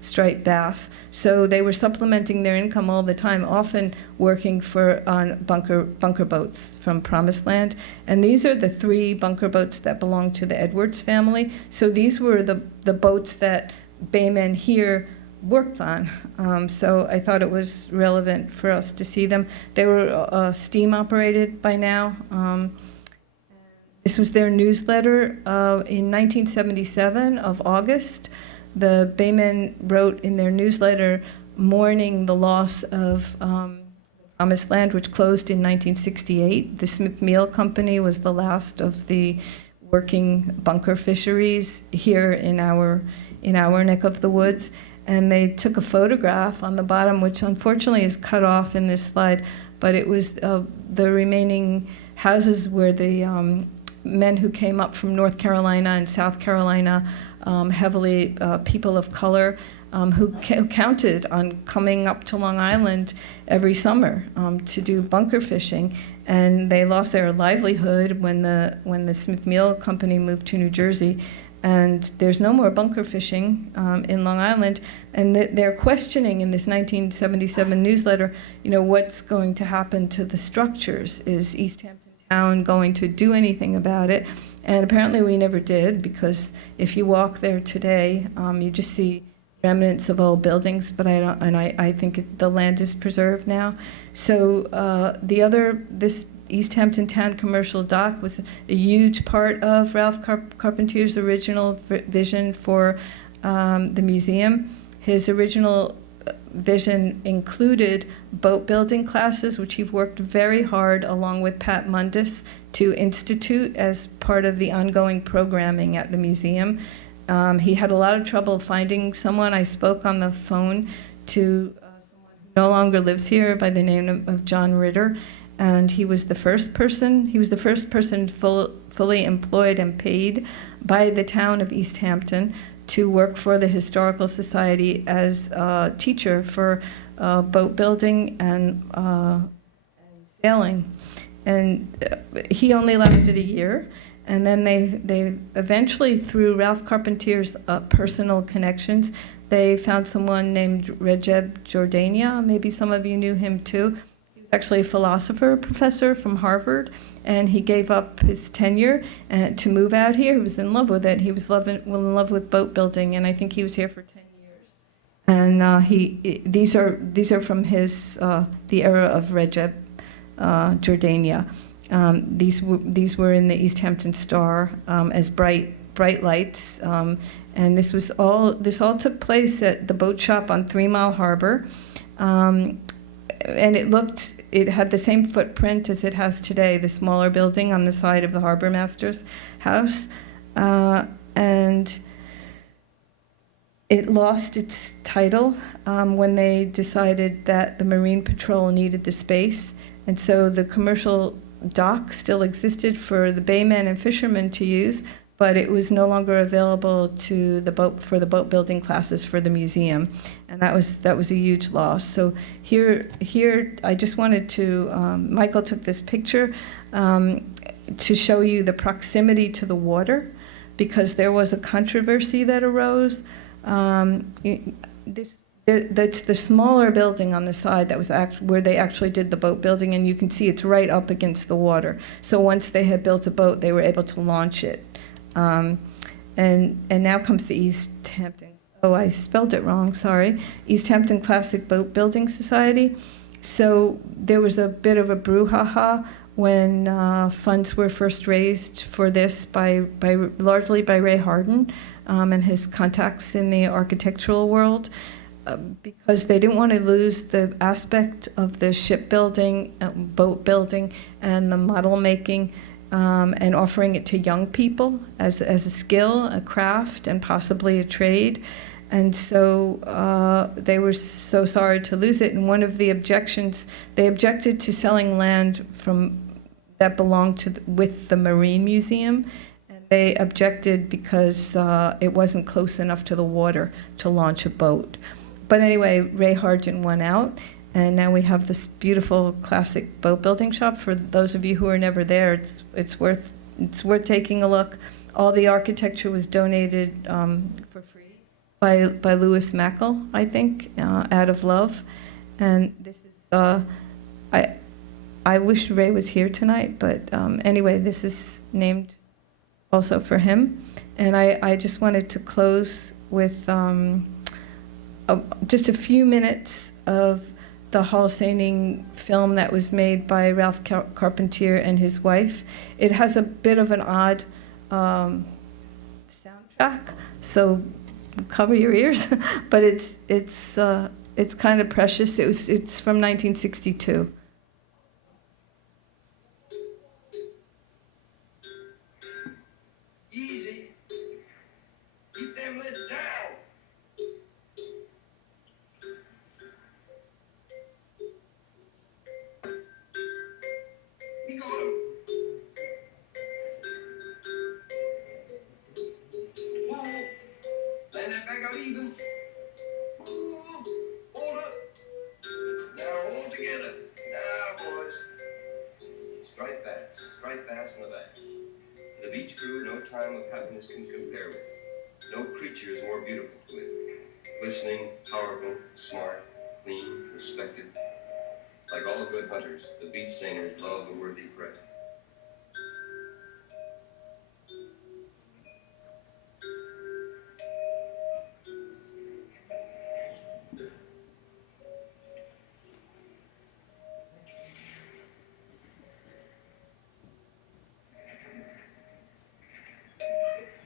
striped bass. So they were supplementing their income all the time, often working on bunker boats from Promised Land. And these are the 3 bunker boats that belong to the Edwards family. So these were the boats that Baymen here worked on. So I thought it was relevant for us to see them. They were steam operated by now. This was their newsletter in 1977 of August. The Baymen wrote in their newsletter, mourning the loss of Promised Land, which closed in 1968. The Smith Meal Company was the last of the working bunker fisheries here in our neck of the woods. And they took a photograph on the bottom, which unfortunately is cut off in this slide, but it was the remaining houses where the men who came up from North Carolina and South Carolina, heavily people of color, who counted on coming up to Long Island every summer to do bunker fishing, and they lost their livelihood when the Smith Meal Company moved to New Jersey, and there's no more bunker fishing in Long Island, and they're questioning in this 1977 newsletter, what's going to happen to the structures? Is East Hampton Town going to do anything about it? And apparently we never did, because if you walk there today, you just see remnants of old buildings, but I think the land is preserved now. So this East Hampton Town commercial dock was a huge part of Ralph Carpentier's original vision for the museum. His original vision included boat building classes, which he worked very hard along with Pat Mundus to institute as part of the ongoing programming at the museum. He had a lot of trouble finding someone. I spoke on the phone to someone who no longer lives here by the name of John Ritter, and he was the first person fully employed and paid by the town of East Hampton to work for the Historical Society as a teacher for boat building and sailing. And he only lasted a year. And then they eventually, through Ralph Carpentier's personal connections, they found someone named Recep Jordania. Maybe some of you knew him too. He was actually a philosopher professor from Harvard, and he gave up his tenure to move out here. He was in love with it. He was in love with boat building, and I think he was here for 10 years. And these are from his the era of Recep Jordania. These were in the East Hampton Star as bright lights, and this all took place at the boat shop on 3 Mile Harbor, and it had the same footprint as it has today, the smaller building on the side of the harbor master's house, and it lost its title when they decided that the Marine Patrol needed the space, and so the commercial dock still existed for the baymen and fishermen to use, but it was no longer available to the boat building classes for the museum, and that was a huge loss. So here I just wanted to Michael took this picture to show you the proximity to the water, because there was a controversy that arose. That's the smaller building on the side that was where they actually did the boat building, and you can see it's right up against the water. So once they had built a boat, they were able to launch it. And now comes the East Hampton. Oh, I spelled it wrong. Sorry. East Hampton Classic Boat Building Society. So there was a bit of a brouhaha when funds were first raised for this largely by Ray Harden and his contacts in the architectural world. Because they didn't want to lose the aspect of the shipbuilding, boat building, and the model making, and offering it to young people as a skill, a craft, and possibly a trade. And so they were so sorry to lose it. And one of the objections, they objected to selling land that belonged with the Marine Museum. And they objected because it wasn't close enough to the water to launch a boat. But anyway, Ray Harden won out, and now we have this beautiful classic boat building shop. For those of you who are never there, it's worth taking a look. All the architecture was donated for free by Louis Mackel, I think, out of love. And this is I wish Ray was here tonight, but anyway, this is named also for him. And I just wanted to close with just a few minutes of the halsey film that was made by Ralph Carpentier and his wife. It has a bit of an odd soundtrack, so cover your ears. But it's it's kind of precious. It's from 1962. Easy. Keep them lids down. We got 'em. Whoa. Line that back out even. Whoa. Hold up. Now all together. Now, boys. Strike backs in the back. The beach crew, no time of happiness can compare with. No creature is more beautiful to it. Glistening, powerful, smart, clean, respected. Like all good hunters, the beach seiners love a worthy prey.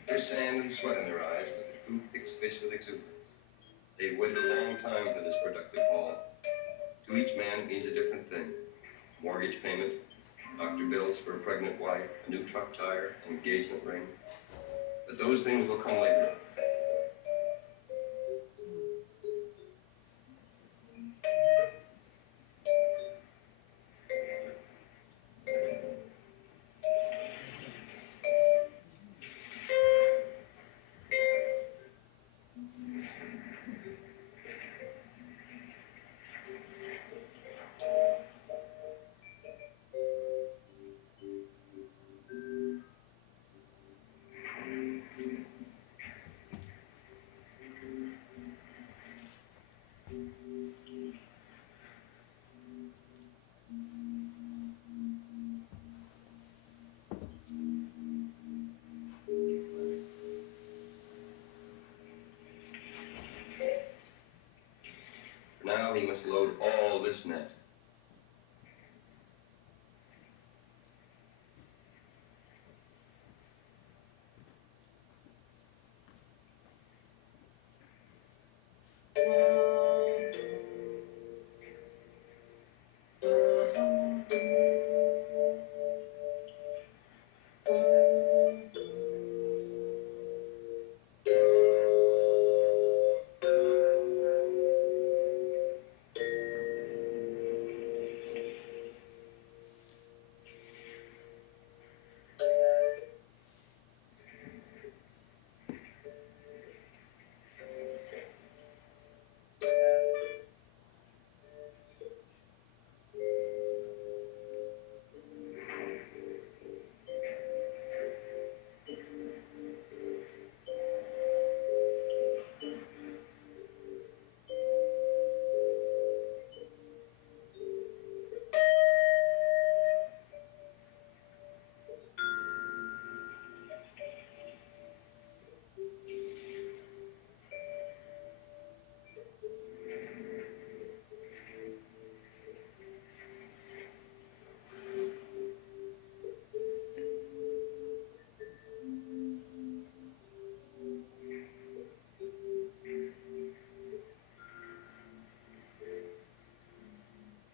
There's sand and sweat in their eyes, but the crew picks fish with exuberance. They've waited a long time for this productive haul. To each man, it means a different thing. Mortgage payment, doctor bills for a pregnant wife, a new truck tire, an engagement ring. But those things will come later. Now he must load all this net.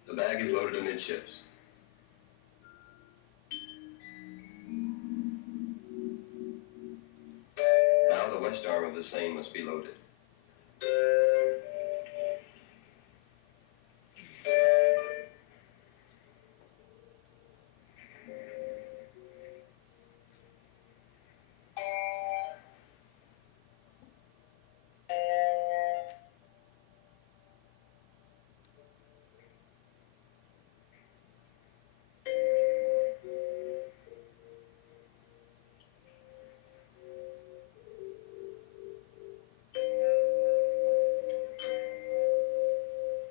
The bag is loaded amidships. Now the west arm of the seine must be loaded.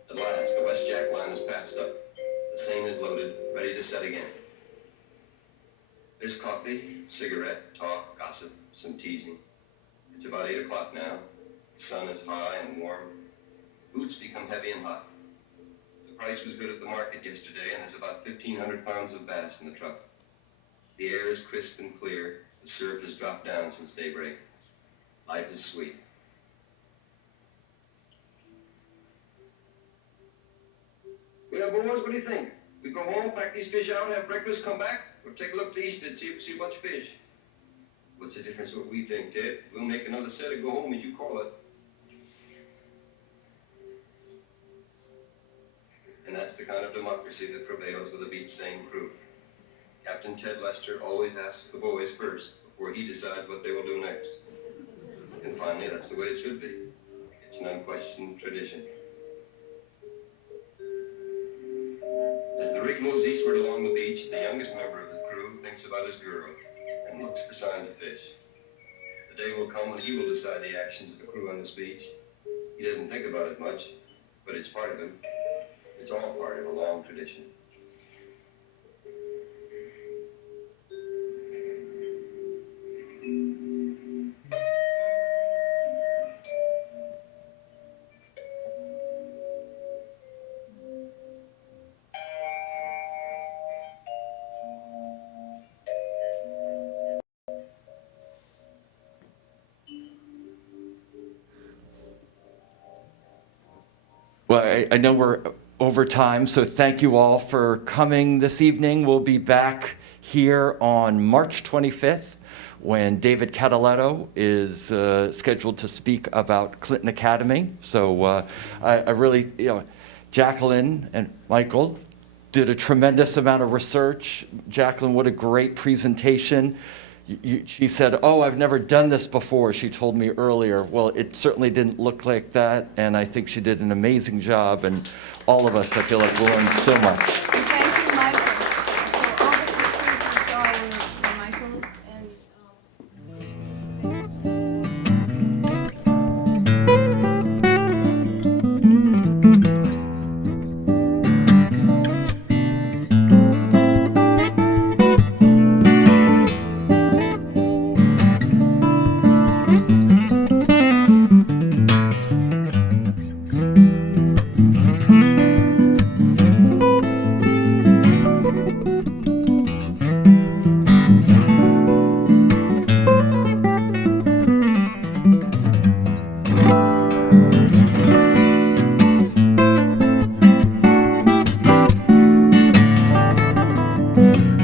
At last, the west jack line is passed up. The seine is loaded, ready to set again. There's coffee, cigarette, talk, gossip, some teasing. It's about 8 o'clock now. The sun is high and warm. Boots become heavy and hot. The price was good at the market yesterday, and there's about 1,500 pounds of bass in the truck. The air is crisp and clear. The surf has dropped down since daybreak. Life is sweet. Yeah, boys, what do you think? We go home, pack these fish out, have breakfast, come back, or take a look to the east and see a bunch of fish? What's the difference what we think, Ted? We'll make another set and go home as you call it. And that's the kind of democracy that prevails with a beach-sane crew. Captain Ted Lester always asks the boys first before he decides what they will do next. And finally, that's the way it should be. It's an unquestioned tradition. As the rig moves eastward along the beach, the youngest member of the crew thinks about his girl and looks for signs of fish. The day will come when he will decide the actions of the crew on this beach. He doesn't think about it much, but it's part of him. It's all part of a long tradition. Well, I know we're over time, so thank you all for coming this evening. We'll be back here on March 25th when David Cataletto is scheduled to speak about Clinton Academy. So I really, Jacqueline and Michael did a tremendous amount of research. Jacqueline, what a great presentation. She said, "Oh, I've never done this before," she told me earlier. Well, it certainly didn't look like that, and I think she did an amazing job, and all of us, I feel like, learned so much. And thank you, Michael. So all the pictures you saw were Michael's, and Thank you.